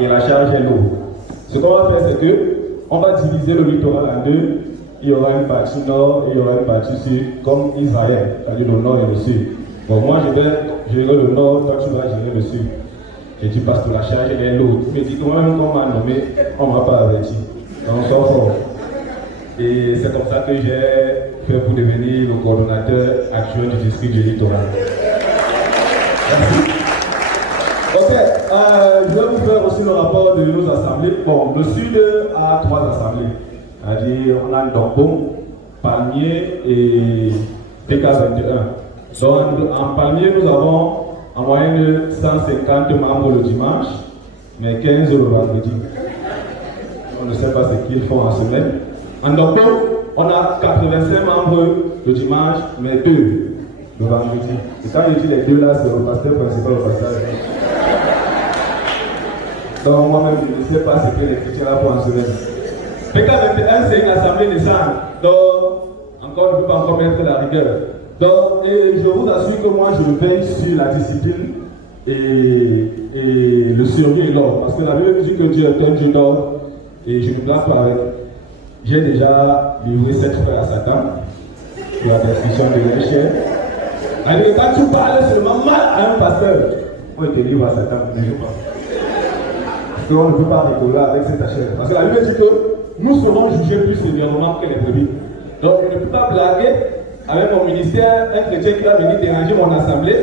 et la charge est lourde. Ce qu'on va faire, c'est que on va diviser le littoral en deux. Il y aura une partie nord et il y aura une partie sud, comme Israël, c'est-à-dire le nord et le sud. Bon, moi je vais gérer le nord, toi tu vas gérer le sud. Et tu passes pour la charge, elle est lourde. Tu me dis comment on m'a nommé, on ne m'a pas averti. Donc on sort fort. Et c'est comme ça que j'ai fait pour devenir le coordonnateur actuel du district du littoral. Merci. Ok, je vais vous faire aussi le rapport de nos assemblées. Bon, le sud a 3 assemblées. C'est-à-dire, on a Ndongbo, Palmier et TK21. Donc, en Palmier, nous avons en moyenne 150 membres le dimanche, mais 15 le vendredi. On ne sait pas ce qu'ils font en semaine. En Ndongbo, on a 85 membres le dimanche, mais 2 le vendredi. Et quand je dis les 2 là, c'est le pasteur principal au passage. Donc moi-même, je ne sais pas ce que les chrétiens là font en semaine. PK21, c'est une assemblée des saints. Donc, encore, je ne peux pas encore mettre la rigueur. Donc, et je vous assure que moi, je veille sur la discipline et le sérieux et l'ordre. Parce que la Bible dit que Dieu est un Dieu d'ordre et je ne blague pas avec. J'ai déjà livré 7 frères à Satan pour la destruction de leur chair. Alors, quand tu parles seulement mal à un pasteur, on te livre à Satan, ne joue pas. Parce qu'on ne peut pas rigoler avec cette chair. Parce que la Bible dit que nous serons jugés plus sévèrement que les brebis. Donc, je ne peux pas blaguer avec mon ministère, un chrétien qui va venir déranger mon assemblée,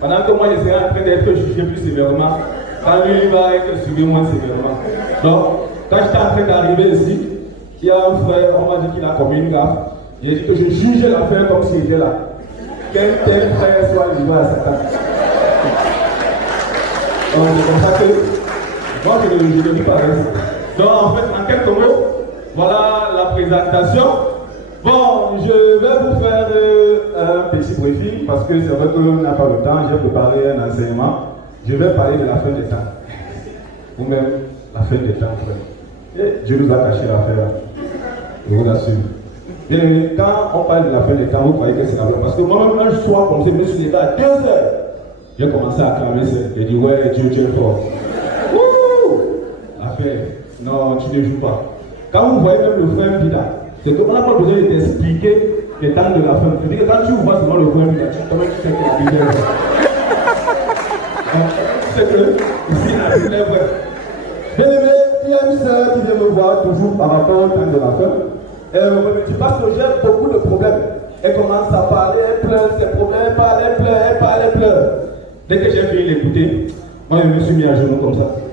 pendant que moi je serai en train d'être jugé plus sévèrement, quand lui il va être suivi moins sévèrement. Donc, quand j'étais en train d'arriver ici, il y a un frère, on m'a dit qu'il a commis une gaffe. J'ai dit que je jugeais l'affaire comme s'il était là. Quel tel frère soit livré à Satan. Donc, c'est comme ça que moi je ne dis pas rien. Donc, en fait, en quelques mots, voilà la présentation. Bon, je vais vous faire un petit briefing parce que c'est vrai qu'on n'a pas le temps. J'ai préparé un enseignement. Je vais parler de la fin des temps. Vous-même, la fin des temps, frère. Et Dieu nous a caché l'affaire. Je vous l'assure. Et quand on parle de la fin des temps, vous croyez que c'est la vraie. Parce que moi-même, un soir, comme c'est, je me suis levé à 2 heures. J'ai commencé à acclamer ça. J'ai dit, ouais, Dieu, tu es fort. Wouh! Affaire. Non, tu ne joues pas. Quand vous voyez même le frère Bida, c'est qu'on n'a pas besoin de t'expliquer les temps de la fin. C'est-à-dire que quand tu vois seulement le frère Bida, tu sais que la Bible est vraie. C'est que ici la Bible est vraie. Bien aimé, il y a une sœur qui vient me voir toujours par rapport au temps de la fin. Elle me dit parce que j'ai beaucoup de problèmes. Elle commence à parler, elle pleure, ses problèmes, elle parle, elle pleure, elle parle, elle pleure. Dès que j'ai fini d'écouter, moi je me suis mis à genoux comme ça.